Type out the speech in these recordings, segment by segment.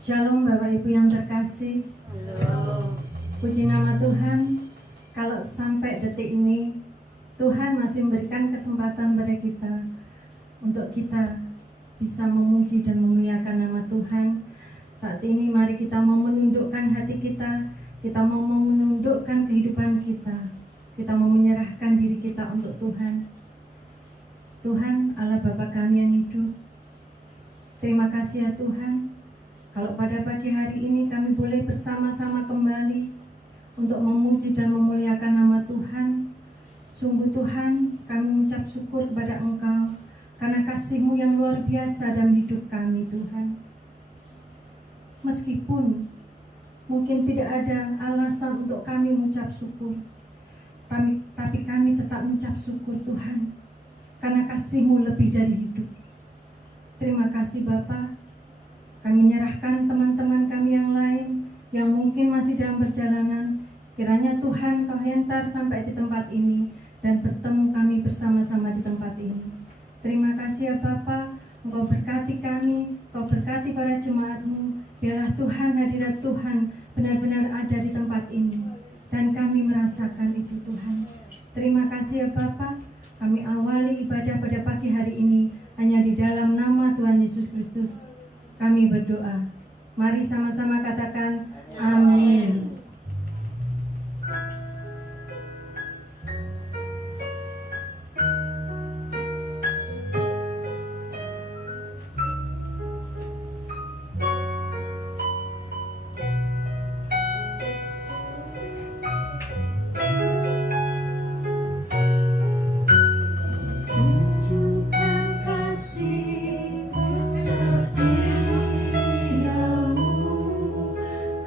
Shalom Bapak Ibu yang terkasih. Halo. Puji nama Tuhan, kalau sampai detik ini Tuhan masih memberikan kesempatan pada kita untuk kita bisa memuji dan memuliakan nama Tuhan. Saat ini mari kita mau menundukkan hati kita mau menundukkan kehidupan kita mau menyerahkan diri kita untuk Tuhan. Tuhan Allah Bapa kami yang hidup, terima kasih ya Tuhan, kalau pada pagi hari ini kami boleh bersama-sama kembali untuk memuji dan memuliakan nama Tuhan. Sungguh Tuhan, kami mengucap syukur kepada Engkau karena kasih-Mu yang luar biasa dalam hidup kami Tuhan. Meskipun mungkin tidak ada alasan untuk kami mengucap syukur, tapi kami tetap mengucap syukur Tuhan, karena kasih-Mu lebih dari hidup. Terima kasih Bapa. Kami menyerahkan teman-teman kami yang lain yang mungkin masih dalam perjalanan. Kiranya Tuhan Kau hantar sampai di tempat ini dan bertemu kami bersama-sama di tempat ini. Terima kasih ya Bapa. Engkau berkati kami, Kau berkati para jemaat-Mu. Biarlah Tuhan, hadirat Tuhan benar-benar ada di tempat ini dan kami merasakan itu Tuhan. Terima kasih ya Bapa. Kami awali ibadah pada pagi hari ini hanya di dalam nama Tuhan Yesus Kristus kami berdoa. Mari sama-sama katakan amin.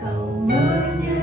Kau menyerahkan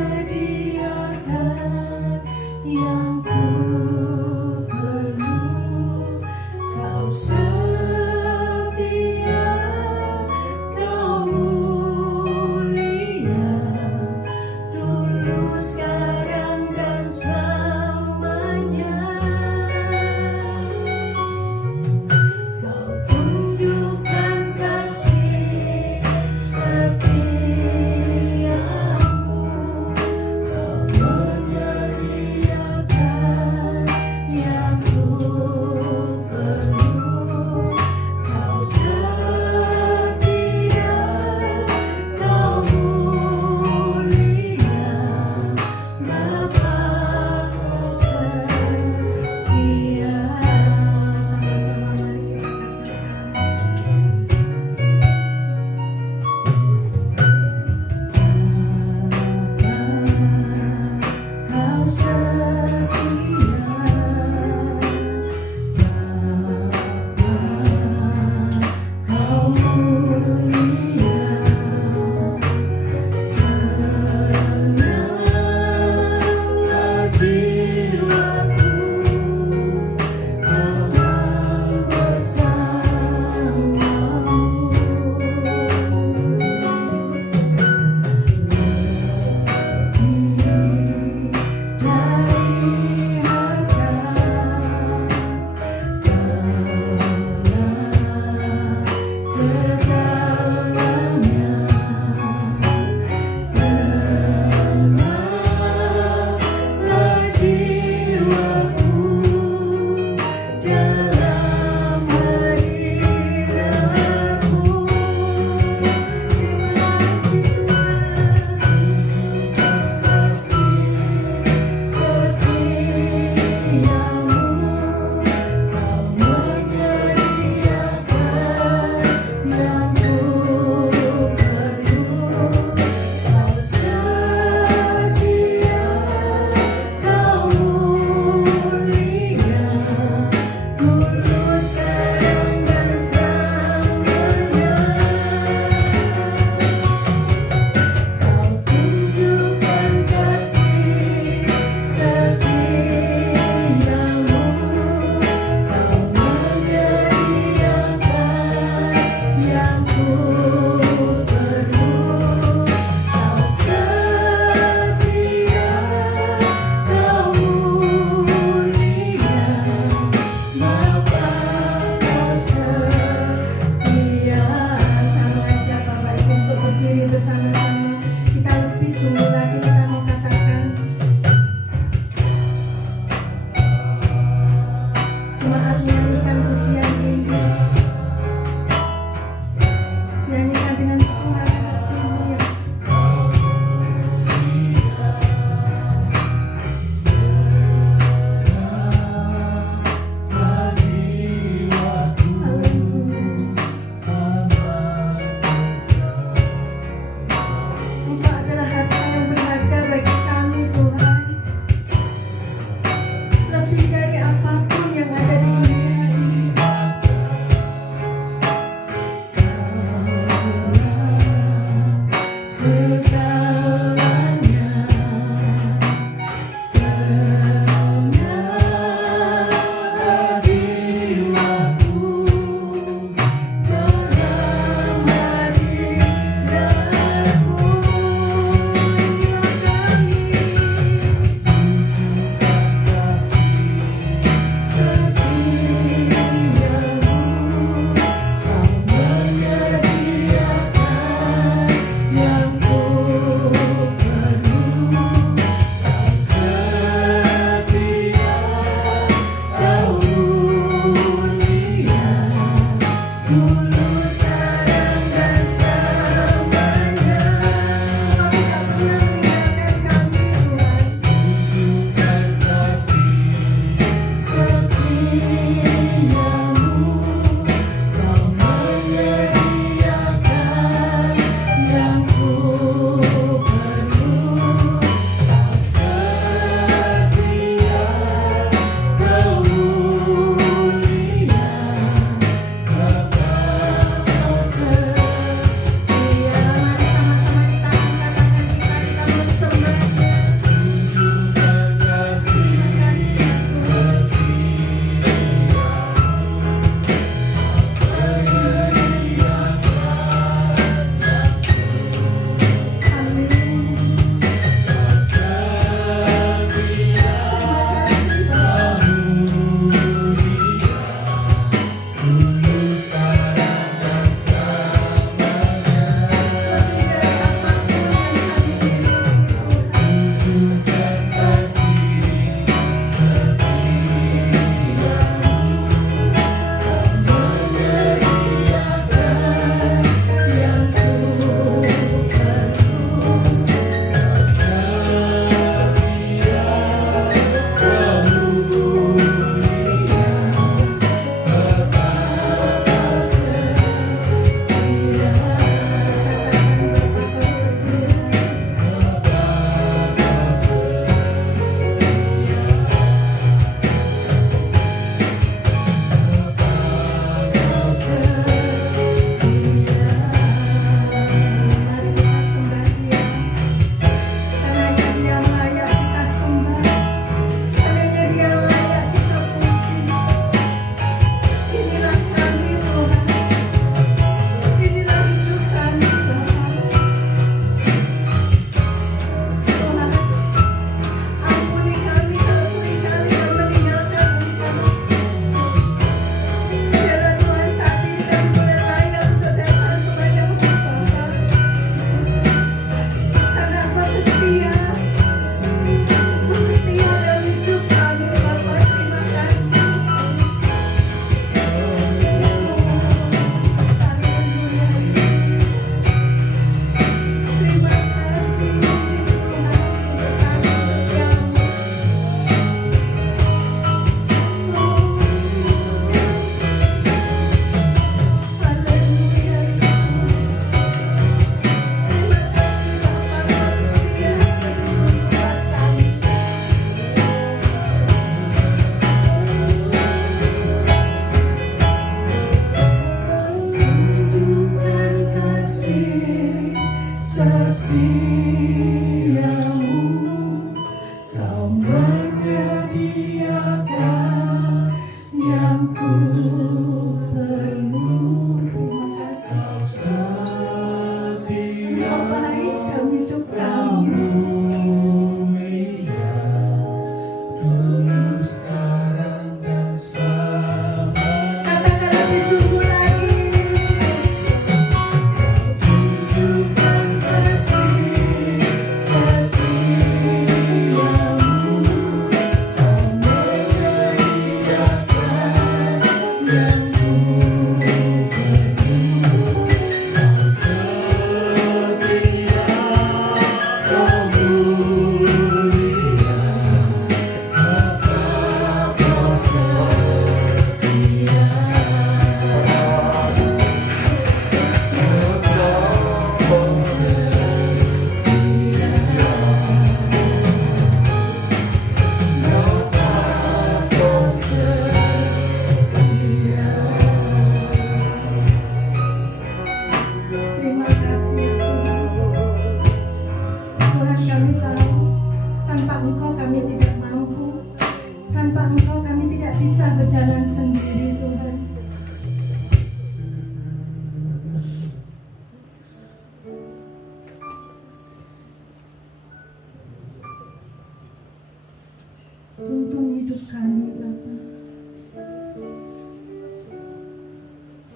Tuntun hidup kami, Bapa.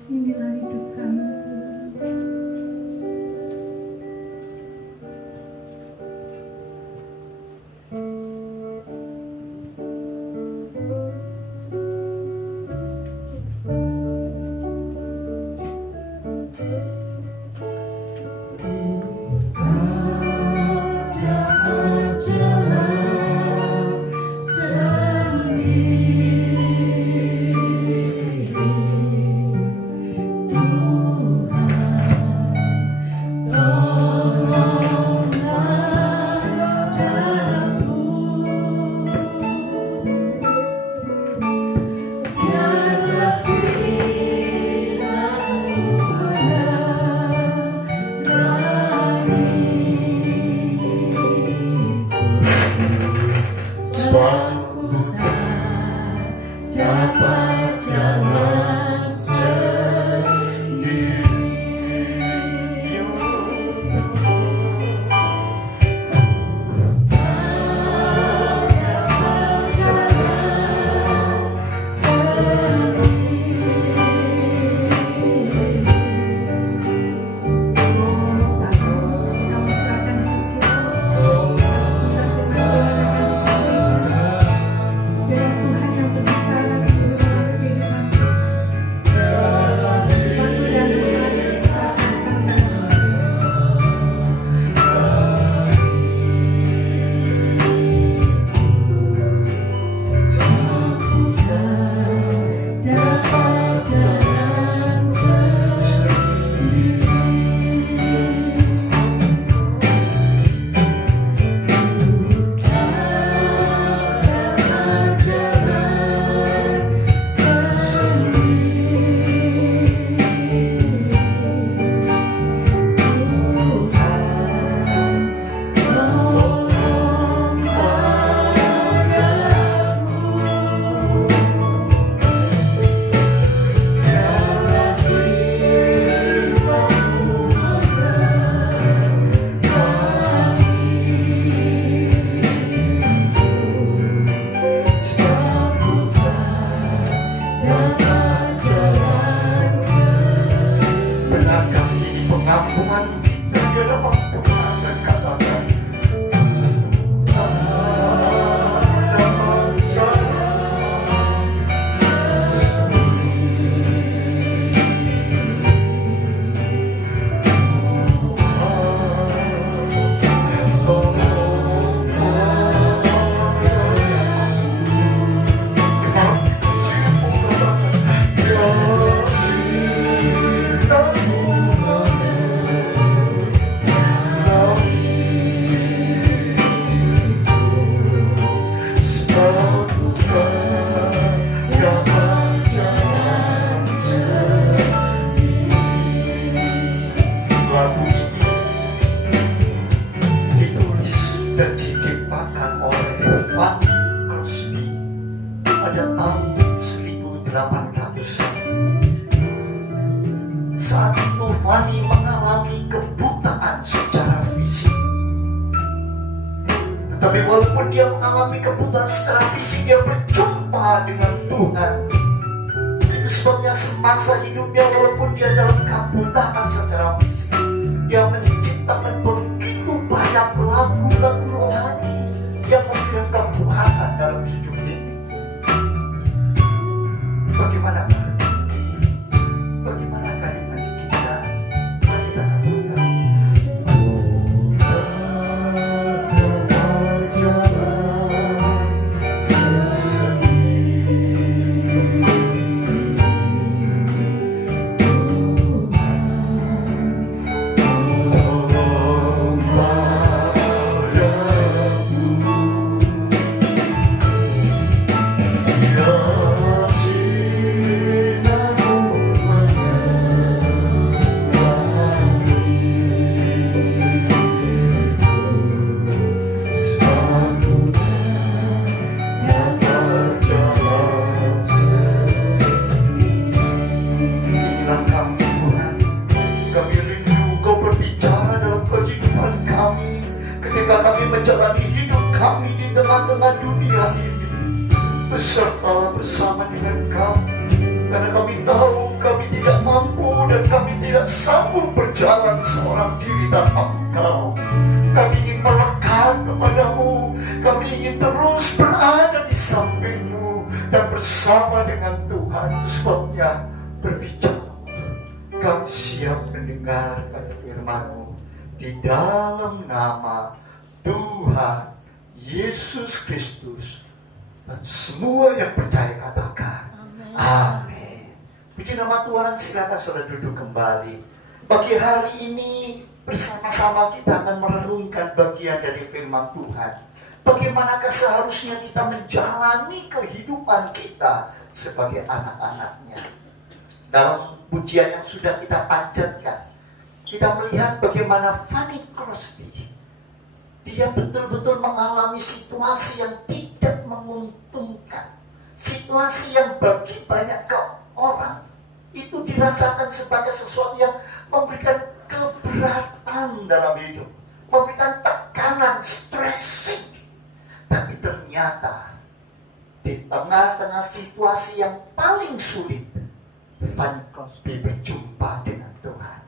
Inilah hidup kami, Tuhan. dia mengalami kebutaan secara fisik, dia berjumpa dengan Tuhan. Itu sebabnya semasa hidupnya, walaupun dia dalam kebutaan secara fisik, dia menciptakan begitu banyak lagu-lagu rohani yang memberikan kekuatan dalam hidup ini. Bagaimanakah dengan kita? Mari kita katakan, menjalani hidup kami di tengah-tengah dunia ini, beserta bersama dengan kami, karena kami tahu kami tidak mampu dan kami tidak sanggup berjalan seorang diri tanpa Engkau. Kami ingin melekat kepadamu, kami ingin terus berada di samping-Mu dan bersama dengan Tuhan. Itu sebabnya berbicara, kami siap mendengarkan firman-Mu di dalam nama Tuhan Yesus Kristus, dan semua yang percaya katakan amin. Puji nama Tuhan. Silakan saudara duduk kembali. Pagi hari ini bersama-sama kita akan merenungkan bagian dari firman Tuhan. Bagaimanakah seharusnya kita menjalani kehidupan kita sebagai anak-anaknya. Dalam pujian yang sudah kita panjatkan, kita melihat bagaimana Fanny Crosby, dia betul-betul mengalami situasi yang tidak menguntungkan. Situasi yang bagi banyak orang itu dirasakan sebagai sesuatu yang memberikan keberatan dalam hidup, memberikan tekanan, stressing. Tapi ternyata di tengah-tengah situasi yang paling sulit, Fanny Crosby berjumpa dengan Tuhan.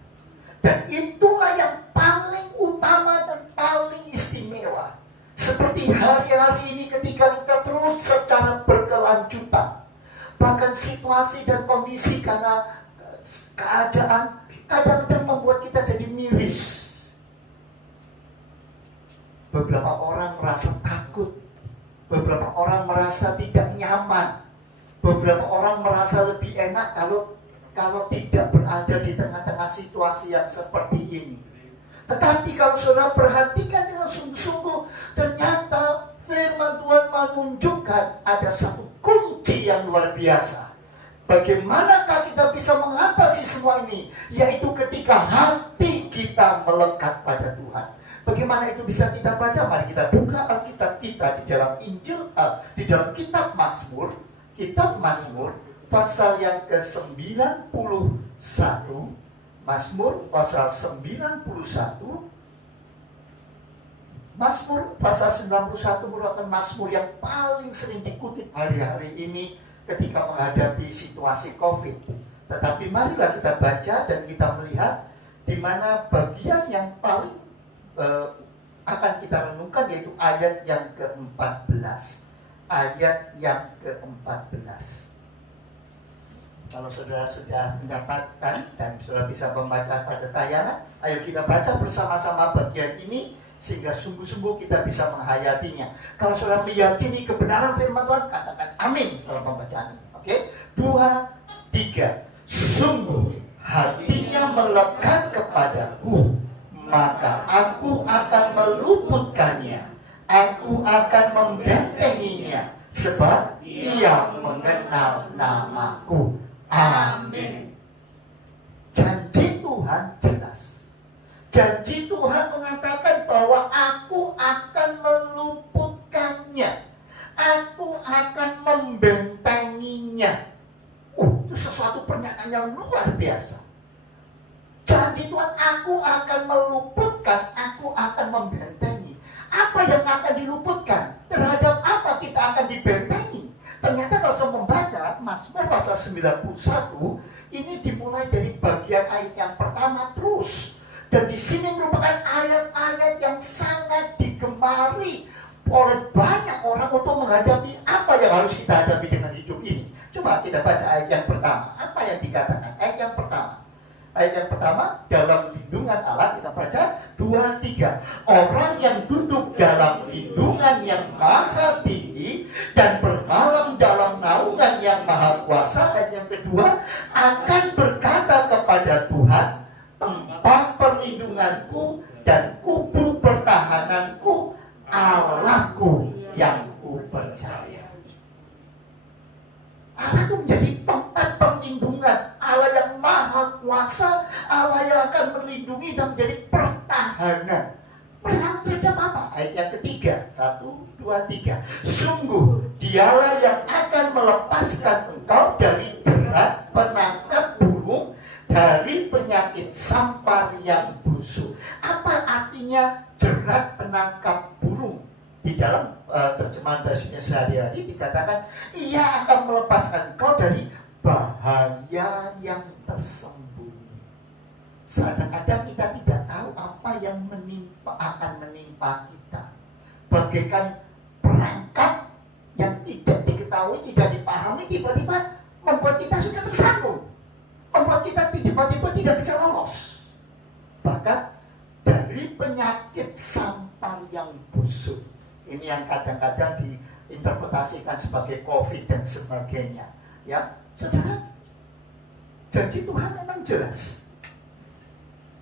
Dan itulah yang paling utama dan paling istimewa. Seperti hari-hari ini ketika kita terus secara berkelanjutan, bahkan situasi dan kondisi karena keadaan kadang-kadang membuat kita jadi miris. Beberapa orang merasa takut, beberapa orang merasa tidak nyaman, beberapa orang merasa lebih enak kalau tidak berada di tengah-tengah situasi yang seperti ini. Tetapi kalau saudara perhatikan dengan sungguh-sungguh, ternyata firman Tuhan menunjukkan ada satu kunci yang luar biasa. Bagaimanakah kita bisa mengatasi semua ini? Yaitu ketika hati kita melekat pada Tuhan. Bagaimana itu bisa kita baca? Mari kita buka Alkitab kita di dalam di dalam kitab Mazmur pasal yang ke-91, Mazmur pasal 91. Mazmur pasal 91 merupakan Mazmur yang paling sering dikutip hari-hari ini ketika menghadapi situasi COVID. Tetapi marilah kita baca dan kita melihat di mana bagian yang paling akan kita renungkan, yaitu ayat yang ke-14. Ayat yang ke-14. Kalau saudara sudah mendapatkan dan saudara bisa membaca pada tayangan, ayo kita baca bersama-sama bagian ini sehingga sungguh-sungguh kita bisa menghayatinya. Kalau saudara meyakini kebenaran firman Tuhan, katakan amin setelah pembacaan ini. Oke? 2, 3. Sungguh hatinya melekat kepadaku, maka aku akan meluputkannya, aku akan membentenginya, sebab ia mengenal namaku. Amin. Janji Tuhan jelas. Janji Tuhan mengatakan bahwa aku akan meluputkannya, aku akan membentenginya. Itu sesuatu pernyataan yang luar biasa. Janji Tuhan, aku akan meluputkan, aku akan membentengi. Apa yang akan diluputkan? 91 ini dimulai dari bagian ayat yang pertama terus. Dan di sini merupakan ayat-ayat yang sangat digemari oleh banyak orang untuk menghadapi apa yang harus kita hadapi dengan hidup ini. Coba kita baca ayat yang pertama. Apa yang dikatakan? Ayat yang pertama. Ayat yang pertama, dalam lindungan Allah, kita baca 2-3. Orang yang duduk dalam lindungan yang maha tinggi dan bermalam dalam naungan yang maha kuasa. Ayat yang kedua, akan berkata kepada Tuhan, tempat perlindunganku dan kubu pertahananku, Allahku yang ku percaya. Allah itu menjadi tempat perlindungan, Allah yang maha kuasa, Allah yang akan melindungi dan menjadi pertahanan. Pertahanan terhadap apa? Ayat yang ketiga, 1-2-3. Sungguh dialah yang akan melepaskan engkau dari jerat penangkap burung, dari penyakit sampar yang busuk. Apa artinya jerat penangkap burung? Di dalam terjemahan bahasa sehari-hari dikatakan, ia akan melepaskan kau dari bahaya yang tersembunyi. Kadang-kadang kita tidak tahu apa yang akan menimpa kita. Bagaikan perangkap yang tidak diketahui, tidak dipahami, tiba-tiba membuat kita sudah tersangkut, membuat kita tiba-tiba tidak bisa lolos. Bahkan dari penyakit sampar yang busuk. Ini yang kadang-kadang diinterpretasikan sebagai COVID dan sebagainya. Ya, saudara, janji Tuhan memang jelas.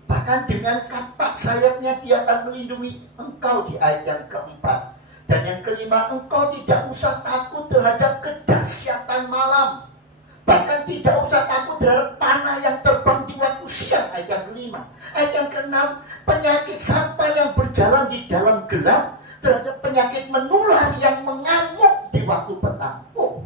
Bahkan dengan kapak sayapnya dia akan melindungi engkau di ayat yang keempat. Dan yang kelima, engkau tidak usah takut terhadap kedahsyatan malam. Bahkan tidak usah takut terhadap panah yang terbang di waktu siang. Ayat yang kelima. Ayat yang keenam, penyakit sampar yang berjalan di dalam gelap, terhadap penyakit menular yang mengamuk di waktu petang. Oh,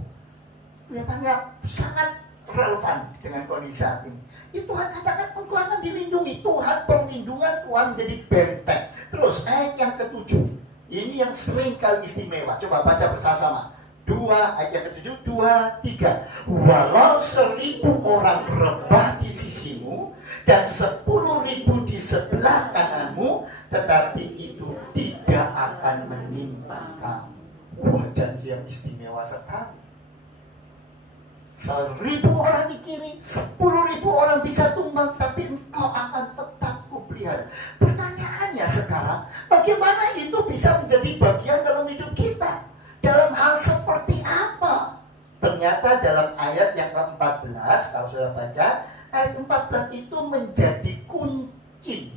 kelihatannya sangat relevan dengan kondisi saat ini. Itu Tuhan katakan engkau akan dilindungi. Tuhan perlindungan, Tuhan menjadi benteng. Terus ayat yang ketujuh, ini yang sering kali istimewa. Coba baca bersama-sama. 2 ayat yang ketujuh, 2-3. Walau 1000 orang rebah di sisimu dan 10.000 di sebelah kananmu, tetapi itu tidak akan menimpa kamu. Wah, janji yang istimewa sekali. 1000 orang di kiri, 10.000 orang bisa tumbang, tapi engkau akan tetap kupelihara. Pertanyaannya sekarang, bagaimana itu bisa menjadi bagian dalam hidup kita? Dalam hal seperti apa? Ternyata dalam ayat yang ke-14, kalau sudah baca, ayat 14 itu menjadi kunci.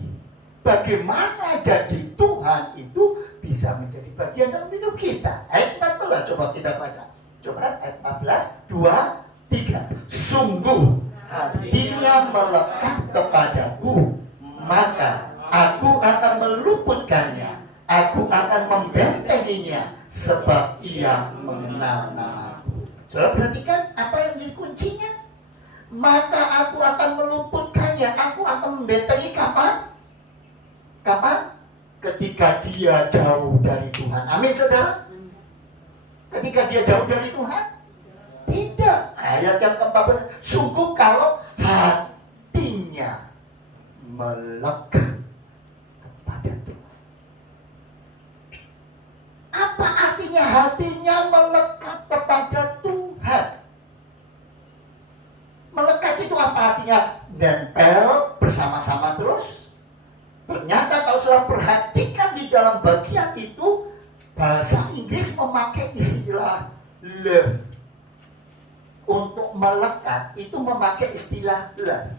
Bagaimana janji Tuhan itu bisa menjadi bagian dalam hidup kita. Ayat 14, coba kita baca. Coba ayat 14, 2-3. Sungguh hatinya melekat kepadaku, maka aku akan meluputkannya, aku akan membentenginya, sebab ia mengenal namaku. Saudara perhatikan apa yang jadi kuncinya. Maka aku akan meluputkannya, aku akan membentengi kapan? Kapan? Ketika dia jauh dari Tuhan. Amin saudara. Ketika dia jauh dari Tuhan? Tidak. Ayat yang ke-14, sungguh kalau hatinya melekat kepada Tuhan. Apa artinya hatinya melekat kepada Tuhan? Melekat itu apa artinya? Nempel bersama-sama terus. Ternyata kalau saudara perhatikan di dalam bagian itu, bahasa Inggris memakai istilah love. Untuk melekat itu memakai istilah love.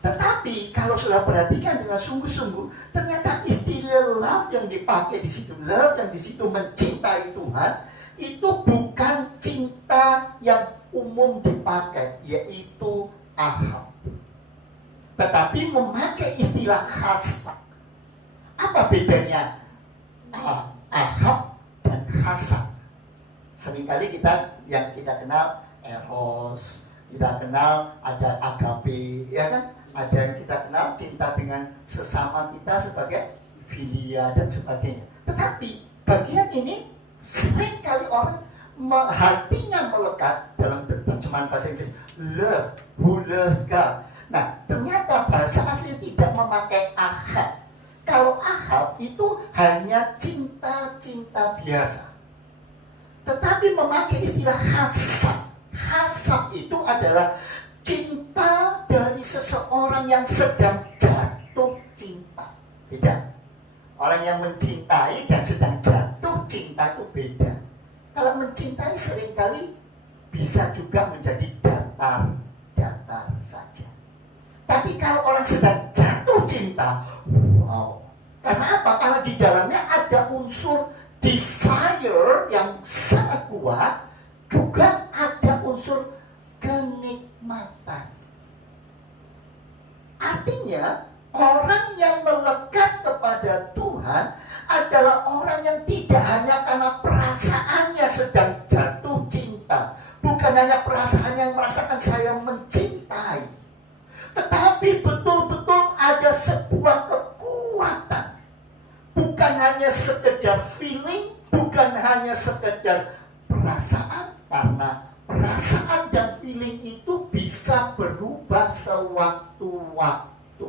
Tetapi kalau sudah perhatikan dengan sungguh-sungguh, ternyata istilah love yang dipakai di situ, love yang di situ mencintai Tuhan, itu bukan cinta yang umum dipakai, yaitu ahab. Tetapi memakai istilah hasad. Apa bedanya ahab dan hasad? Seringkali kita yang kita kenal eros, kita kenal ada agape, ya kan? Ada yang kita kenal cinta dengan sesama kita sebagai filia dan sebagainya. Tetapi bagian ini seringkali orang hatinya melekat dalam terjemahan bahasa Inggris, love, who love God. Nah, ternyata bahasa asli tidak memakai ahab. Kalau ahab itu hanya cinta-cinta biasa. Tetapi memakai istilah hasab. Hasab itu adalah cinta dari seseorang yang sedang jatuh cinta. Beda. Orang yang mencintai dan sedang jatuh cinta itu beda. Kalau mencintai seringkali bisa juga menjadi datar saja. Tapi kalau orang sedang jatuh cinta, wow. Karena apa? Karena di dalamnya ada unsur desire yang sangat kuat, juga ada unsur kenikmatan. Artinya, orang yang melekat kepada Tuhan adalah orang yang tidak hanya karena perasaannya sedang jatuh cinta, bukan hanya perasaannya yang merasakan saya mencintai, tetapi betul-betul ada sebuah kekuatan. Bukan hanya sekedar feeling, bukan hanya sekedar perasaan. Karena perasaan dan feeling itu bisa berubah sewaktu-waktu.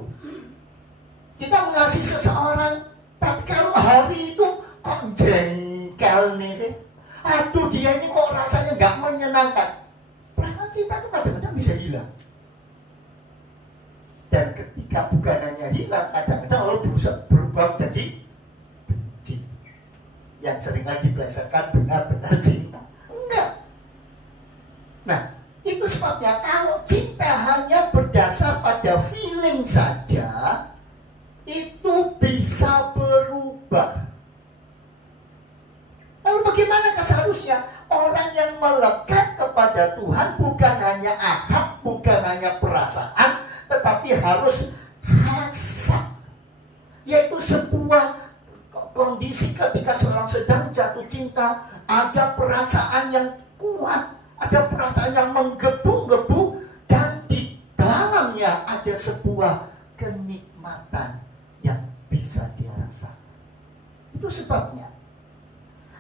Kita mengasihi seseorang, tapi kalau hari itu kok jengkel nih sih. Aduh, dia ini kok rasanya gak menyenangkan. Perasaan cinta itu kadang-kadang bisa hilang. Dan ketika bukan hanya hilang, kadang-kadang lalu berubah menjadi benci. Yang seringkali dipelesetkan benar-benar cinta. Enggak. Nah, itu sebabnya kalau cinta hanya berdasar pada feeling saja, itu bisa berubah. Lalu bagaimana seharusnya orang yang melekat kepada Tuhan bukan hanya akal, bukan hanya perasaan, tetapi harus hasad, yaitu sebuah kondisi ketika seorang sedang jatuh cinta, ada perasaan yang kuat, ada perasaan yang menggebu-gebu, dan di dalamnya ada sebuah kenikmatan yang bisa dia rasakan. Itu sebabnya,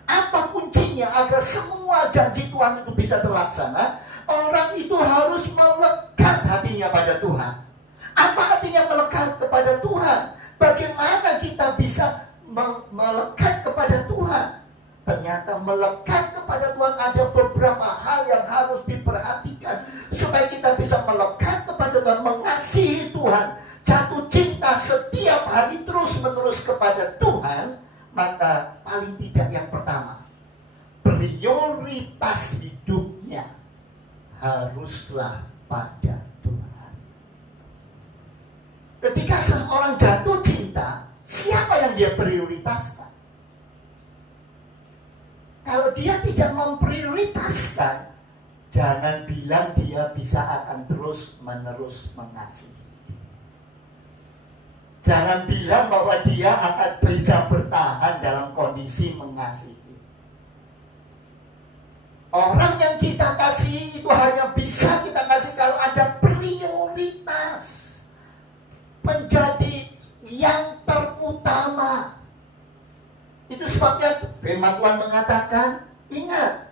apa kuncinya agar semua janji Tuhan itu bisa terlaksana? Orang itu harus melekat hatinya pada Tuhan. Apa artinya melekat kepada Tuhan? Bagaimana kita bisa melekat kepada Tuhan? Ternyata melekat kepada Tuhan ada beberapa hal yang harus diperhatikan supaya kita bisa melekat kepada Tuhan, mengasihi Tuhan, jatuh cinta setiap hari terus-menerus kepada Tuhan. Maka paling tidak yang pertama, prioritas hidupnya haruslah pada Tuhan. Ketika seorang jatuh cinta, siapa yang dia prioritaskan? Kalau dia tidak memprioritaskan, jangan bilang dia bisa akan terus-menerus mengasihi. Jangan bilang bahwa dia akan bisa bertahan dalam kondisi mengasihi. Orang yang kita kasih itu hanya bisa kita kasih kalau ada prioritas, menjadi yang terutama. Itu sebabnya firman Tuhan mengatakan, ingat,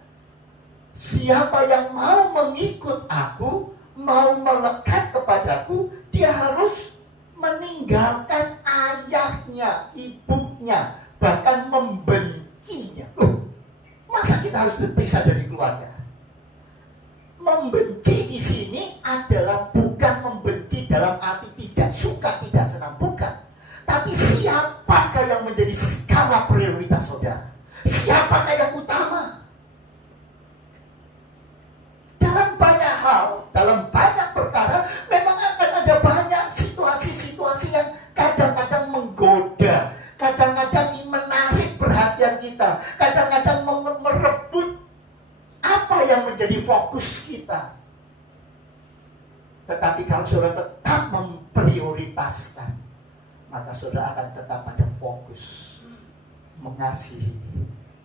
siapa yang mau mengikut aku, mau melekat kepadaku, dia harus meninggalkan ayahnya, ibunya, bahkan membencinya. Masa kita harus berpisah dari keluarga? Membenci di sini adalah bukan membenci dalam arti tidak suka, tidak senang, bukan. Tapi siapakah yang menjadi skala prioritas saudara? Siapakah yang utama? Dalam banyak hal, dalam banyak perkara, memang akan ada banyak situasi-situasi yang kadang-kadang menggoda, kadang-kadang menarik perhatian kita, kadang-kadang merebut apa yang menjadi fokus kita. Tetapi kalau saudara tetap memprioritaskan, maka saudara akan tetap pada fokus mengasihi,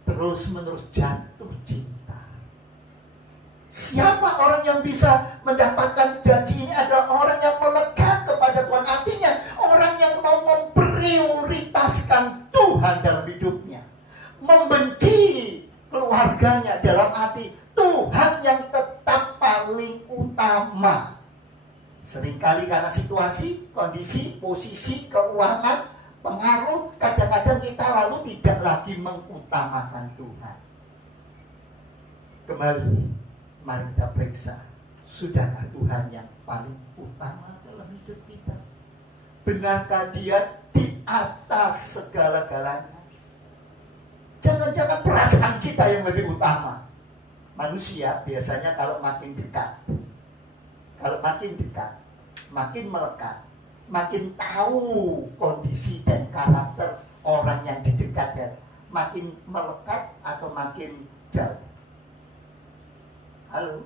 terus-menerus jatuh cinta. Siapa orang yang bisa mendapatkan janji ini adalah orang yang melekat kepada Tuhan. Artinya orang yang mau memprioritaskan Tuhan dalam hidupnya, membenci keluarganya dalam arti Tuhan yang tetap paling Seringkali karena situasi, kondisi, posisi, keuangan, pengaruh, kadang-kadang kita lalu tidak lagi mengutamakan Tuhan. Kembali, mari kita periksa, sudahkah Tuhan yang paling utama dalam hidup kita? Benarkah Dia di atas segala-galanya? Jangan-jangan perasaan kita yang lebih utama. Manusia biasanya kalau makin dekat, makin melekat, makin tahu kondisi dan karakter orang yang di dekatnya, makin melekat atau makin jauh. Halo?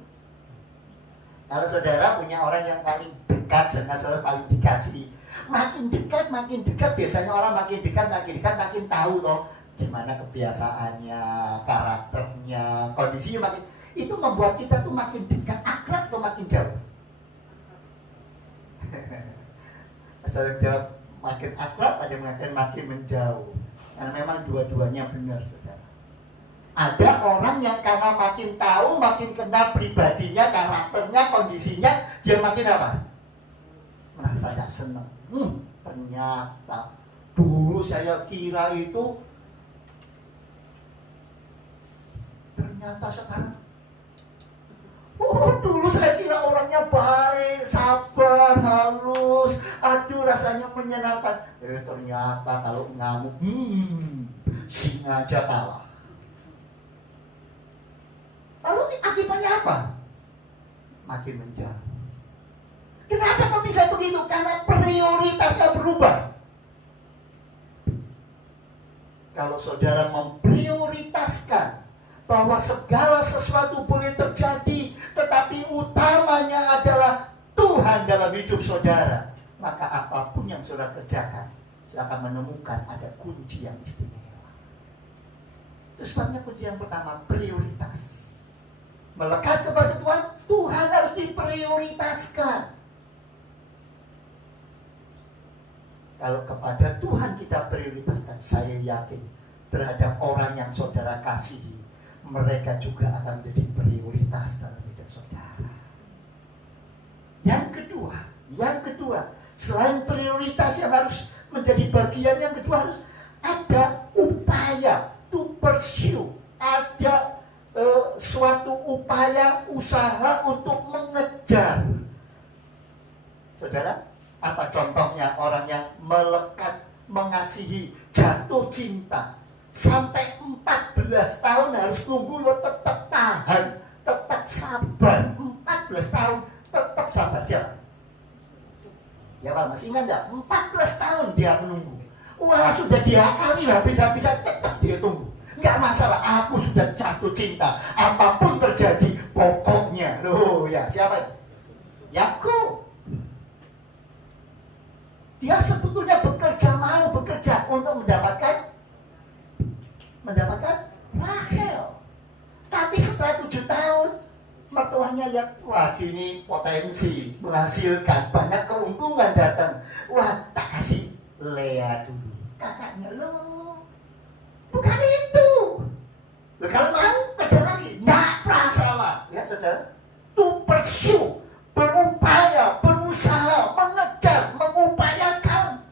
Kalau saudara punya orang yang paling dekat, jangan saudara paling dikasih. Makin dekat, biasanya orang makin dekat, makin tahu loh gimana kebiasaannya, karakternya, kondisinya makin. Itu membuat kita tuh makin dekat, akrab atau makin jauh? Asal jawab makin akrab, ada yang mengatakan makin menjauh. Karena memang dua-duanya benar, saudara. Ada orang yang karena makin tahu, makin kenal pribadinya, karakternya, kondisinya, dia makin apa? Merasa gak senang. Ternyata dulu saya kira itu, ternyata sekarang, dulu saya kira orangnya baik, sabar, halus, aduh rasanya menyenangkan. Ternyata kalau ngamuk, singa aja kalah. Lalu akibatnya apa? Makin menjauh. Kenapa kok bisa begitu? Karena prioritasnya berubah. Kalau saudara memprioritaskan bahwa segala sesuatu boleh terjadi, tetapi utamanya adalah Tuhan dalam hidup saudara, maka apapun yang saudara kerjakan, saudara akan menemukan ada kunci yang istimewa. Itu sebabnya kunci yang pertama, prioritas. Melekat kepada Tuhan, Tuhan harus diprioritaskan. Kalau kepada Tuhan kita prioritaskan, saya yakin terhadap orang yang saudara kasihi, mereka juga akan menjadi prioritas dalam hidup saudara. Yang kedua, selain prioritas yang harus menjadi bagian, yang kedua harus ada upaya to pursue, ada suatu upaya, usaha untuk mengejar. Saudara, apa contohnya orang yang melekat, mengasihi, jatuh cinta sampai 14 tahun harus nunggu, lo tetap tahan, tetap sabar. 14 tahun tetap sabar. Siapa? Ya Pak, masih ingat gak? 14 tahun dia menunggu. Wah, sudah diakali habis-habisan, tetap dia tunggu. Gak masalah, aku sudah jatuh cinta, apapun terjadi, pokoknya. Loh ya, siapa? Yakub. Dia sebetulnya mau bekerja untuk mendapatkan Rahel. Tapi setelah 7 tahun, mertuanya lihat, wah ini potensi menghasilkan, banyak keuntungan datang. Wah, tak kasih Lea dulu. Kakaknya, loh, bukan itu. Loh, kalau mau kerja lagi, nggak masalah. Lihat saudara, to pursue, berupaya, berusaha, mengejar, mengupayakan.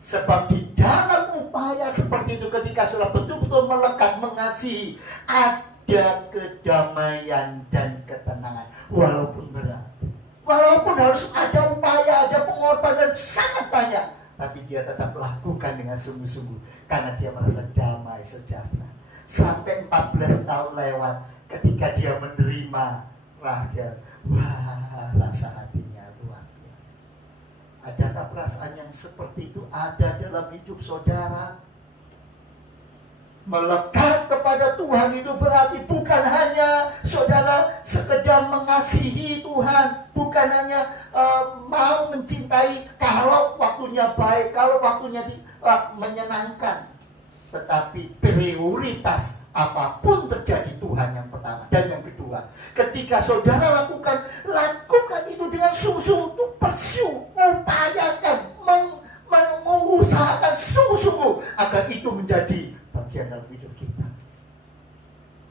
Sebab di dalam upaya seperti itu, ketika sudah betul-betul melekat, mengasihi, ada kedamaian dan ketenangan. Walaupun berat, walaupun harus ada upaya, ada pengorbanan sangat banyak, tapi dia tetap lakukan dengan sungguh-sungguh karena dia merasa damai, sejahtera. Sampai 14 tahun lewat, ketika dia menerima Rahel, wah, rasa hatinya luar biasa. Adakah perasaan yang seperti itu ada dalam hidup saudara? Melekat kepada Tuhan itu berarti bukan hanya saudara sekedar mengasihi Tuhan, bukan hanya mau mencintai kalau waktunya baik, kalau waktunya menyenangkan, tetapi prioritas apapun terjadi Tuhan yang pertama. Dan yang kedua, ketika saudara lakukan itu dengan sungguh-sungguh, untuk pursue, upayakan, mengusahakan sungguh-sungguh agar itu menjadi bagian dalam hidup kita.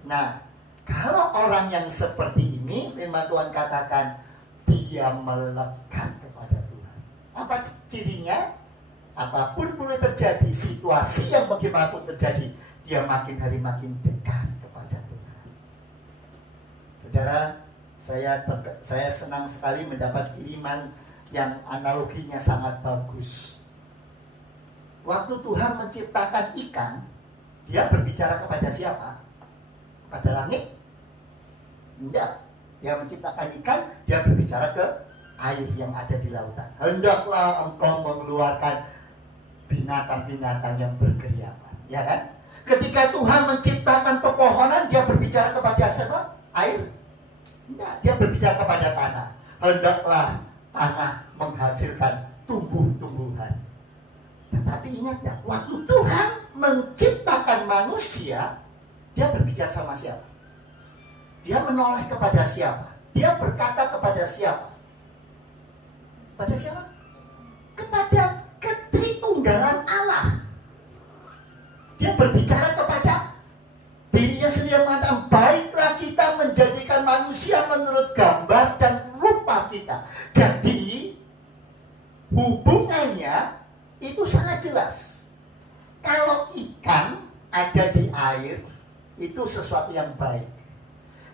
Nah, kalau orang yang seperti ini, firman Tuhan katakan, dia melekat kepada Tuhan. Apa cirinya? Apapun boleh terjadi, situasi yang bagaimanapun terjadi, dia makin hari makin dekat kepada Tuhan. Saudara, saya senang sekali mendapat kiriman yang analoginya sangat bagus. Waktu Tuhan menciptakan ikan, dia berbicara kepada siapa? Kepada langit? Enggak. Dia menciptakan ikan, dia berbicara ke air yang ada di lautan. Hendaklah engkau mengeluarkan binatang-binatang yang berkeriapan, ya kan? Ketika Tuhan menciptakan pepohonan, dia berbicara kepada siapa? Air? Enggak, dia berbicara kepada tanah. Hendaklah tanah menghasilkan tumbuh-tumbuhan. Tetapi ingat ya, waktu Tuhan menciptakan manusia, dia berbicara sama siapa? Dia menoleh kepada siapa? Dia berkata kepada siapa? Pada siapa? Kepada ketritunggalan Allah. Dia berbicara kepada dirinya sendiri, mengatakan, baiklah kita menjadikan manusia menurut gambar dan rupa kita. Jadi hubungannya itu sangat jelas. Kalau ikan ada di air, itu sesuatu yang baik.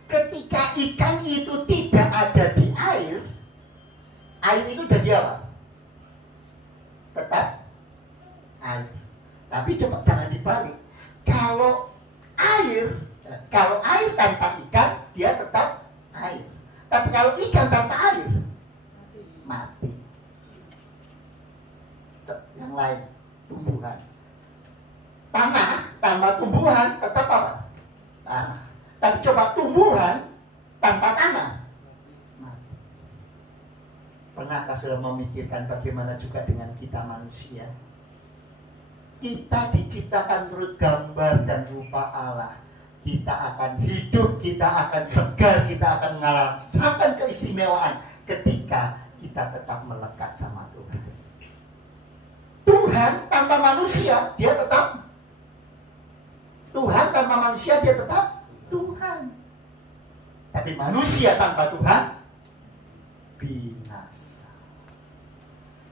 Ketika ikan itu tidak ada di air itu jadi apa? Tetap air. Tapi coba jangan dibalik. Kalau air tanpa ikan, dia tetap air. Tapi kalau ikan tanpa air, mati. Yang lain, tumbuhan. Tanah tanpa tumbuhan tetap apa? Tanah. Tapi coba tumbuhan tanpa tanah, mati. Pernahkah sudah memikirkan bagaimana juga dengan kita manusia? Kita diciptakan menurut gambar dan rupa Allah. Kita akan hidup, kita akan segar, kita akan merasakan keistimewaan ketika kita tetap melekat sama Tuhan. Tuhan tanpa manusia, dia tetap Tuhan. Tanpa manusia, dia tetap Tuhan. Tapi manusia tanpa Tuhan binasa.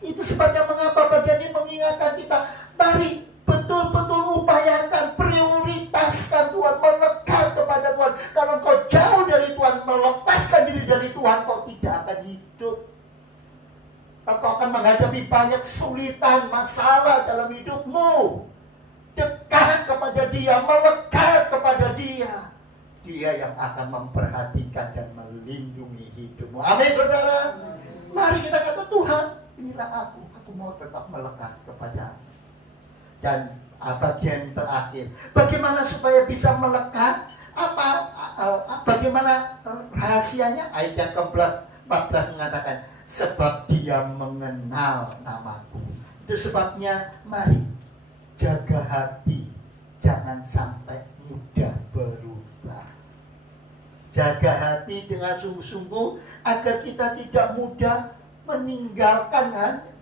Itu sebabnya mengapa bagian ini mengingatkan kita, mari betul-betul upayakan, prioritaskan Tuhan, melekat kepada Tuhan. Kalau kau jauh dari Tuhan, melepaskan diri dari Tuhan, kau tidak akan hidup. Kau akan menghadapi banyak kesulitan, masalah dalam hidupmu. Dekat kepada Dia, melekat kepada Dia. Dia yang akan memperhatikan dan melindungi hidupmu. Amin, saudara. Mari kita kata, Tuhan, inilah aku mau tetap melekat kepada. Dan bagian terakhir, bagaimana supaya bisa melekat? Bagaimana rahasianya? Ayat yang ke-14 mengatakan, sebab Dia mengenal namaku. Itu sebabnya mari jaga hati, jangan sampai mudah berubah. Jaga hati dengan sungguh-sungguh agar kita tidak mudah meninggalkan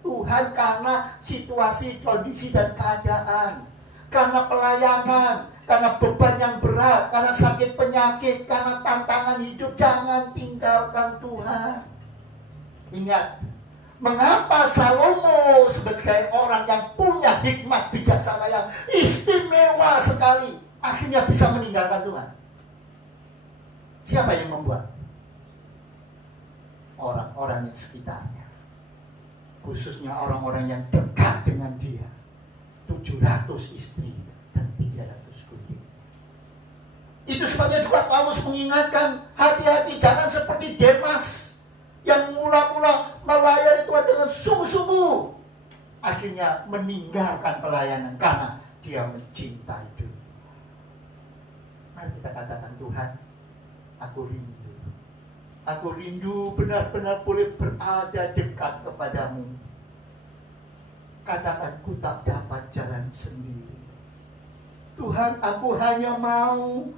Tuhan karena situasi, kondisi, dan keadaan. Karena pelayanan, karena beban yang berat, karena sakit penyakit, karena tantangan hidup. Jangan tinggalkan Tuhan. Ingat, mengapa Salomo sebagai orang yang punya hikmat bijaksana yang istimewa sekali akhirnya bisa meninggalkan Tuhan? Siapa yang membuat? Orang-orang di sekitarnya, khususnya orang-orang yang dekat dengan dia. 700 istri dan 300 kuda. Itu sebabnya juga Paulus mengingatkan, hati-hati, jangan seperti Demas yang mula-mula melayani Tuhan dengan sungguh-sungguh, akhirnya meninggalkan pelayanan karena dia mencintai dunia. Mari kita katakan, Tuhan, aku rindu. Aku rindu benar-benar boleh berada dekat kepadamu. Katakan, ku tak dapat jalan sendiri. Tuhan, aku hanya mau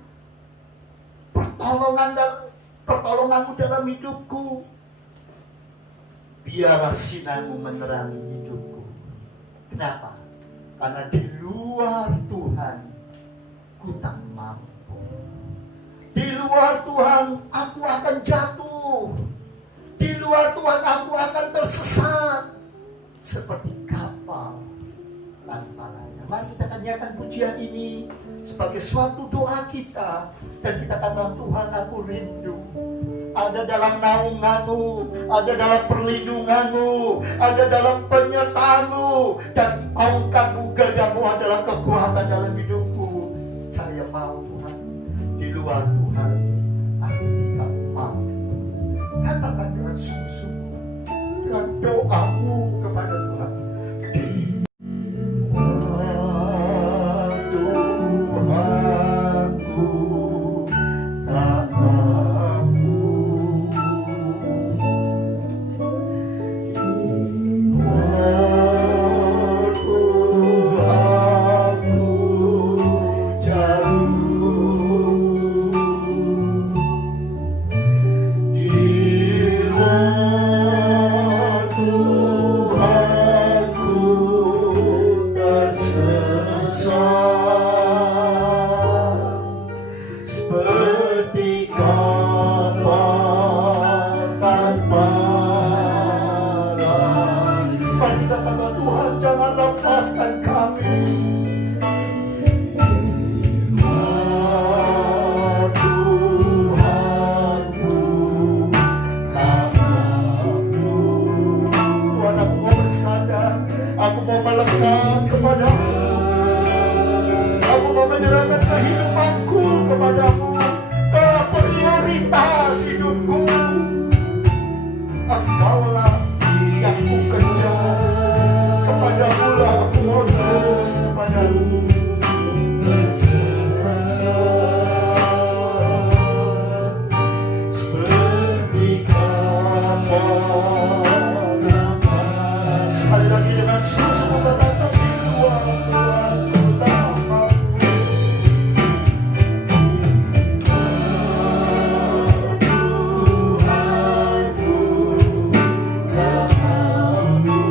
pertolonganmu dalam hidupku. Biarlah sinarmu menerangi hidupku. Kenapa? Karena di luar Tuhan, ku tak mampu. Di luar Tuhan, aku akan jatuh. Di luar luar Tuhan, aku akan tersesat seperti kapal tanpa layar. Mari kita tanyakan pujian ini sebagai suatu doa kita, dan kita katakan, Tuhan, aku rindu ada dalam naungan-Mu, ada dalam perlindungan-Mu, ada dalam penyertaan-Mu, dan tongkat-Mu, gadamu adalah kekuatan dalam hidupku. Saya mau Tuhan, di luar Tuhan aku tidak mampu. Katakan dengan sungguh-sungguh dengan doamu kepada Tuhan. Tuhanku tak mampu, waktu aku jatuh, di waktu aku tersesat, seperti kapal tanpa layar. Mari kita kata, Tuhan, jangan lepaskan kami. Tuhanku tak mampu. Tuhan, aku mau bersandar, aku mau melekat kepadamu, aku mau menyerahkan kehidupanku kepadamu. Kau prioritas hidupku, Engkaulah yang ku kejar, kepadamu lah aku mau terus kepadamu. Seperti kapal. Sekali lagi dengan sungguh-sungguh katakan, di luar Tuhan ku tak mampu. Tuhanku tak mampu.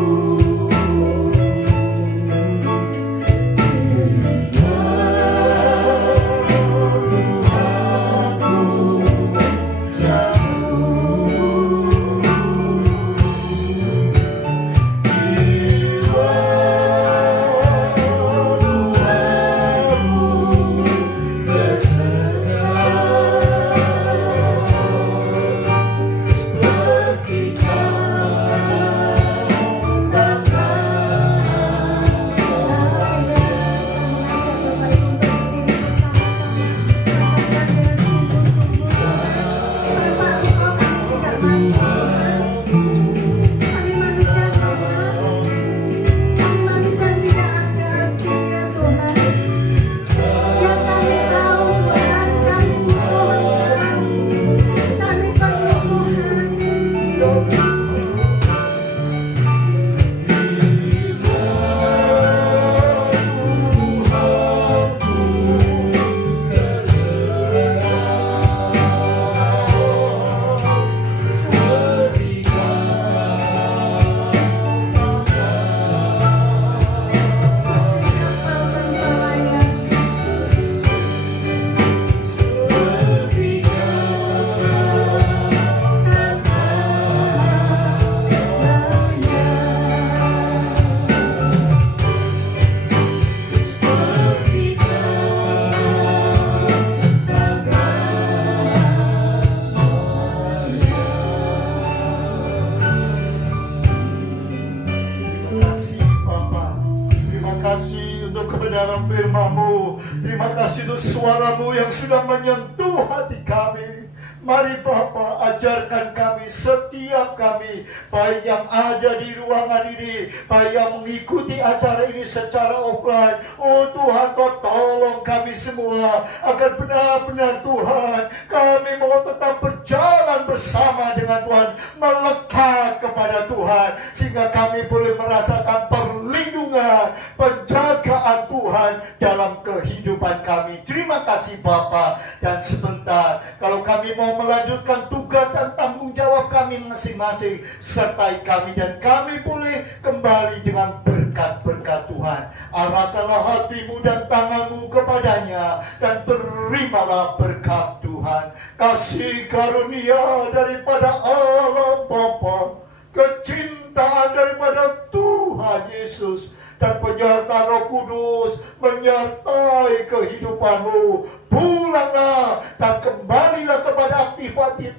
kebenaran firman-Mu. Terima kasih untuk suara-Mu yang sudah menyentuh hati kami. Mari Bapa, ajarkan kami, setiap kami, baik yang ada di ruangan ini, baik yang mengikuti acara ini secara offline. Oh Tuhan, Kau tolong kami semua, agar benar-benar Tuhan, kami mau tetap berjalan bersama dengan Tuhan, melekat kepada Tuhan, sehingga kami boleh merasakan perlindungan, penjagaan Tuhan dalam kehidupan kami. Terima kasih Bapa. Dan sebentar, kalau kami mau melanjutkan tugas dan tanggung tanggung jawab kami masing-masing. Sertai kami dan kami boleh kembali dengan berkat-berkat Tuhan. Arahkanlah hatimu dan tanganmu kepadanya dan terimalah berkat Tuhan. Kasih karunia daripada Allah Bapa, kecintaan daripada Tuhan Yesus, dan penyertaan Roh Kudus menyertai kehidupanmu. Pulanglah dan kembalilah kepada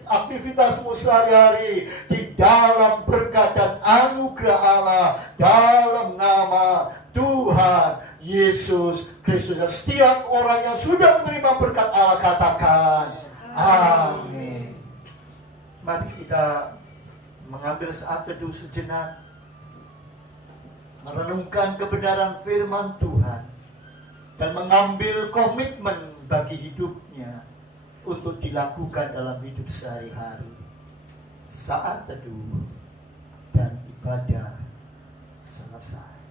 aktivitasmu sehari-hari di dalam berkat dan anugerah Allah, dalam nama Tuhan Yesus Kristus. Dan setiap orang yang sudah menerima berkat Allah katakan amin. Mari kita mengambil saat teduh sejenak, merenungkan kebenaran firman Tuhan, dan mengambil komitmen bagi hidupnya untuk dilakukan dalam hidup sehari-hari. Saat teduh dan ibadah selesai.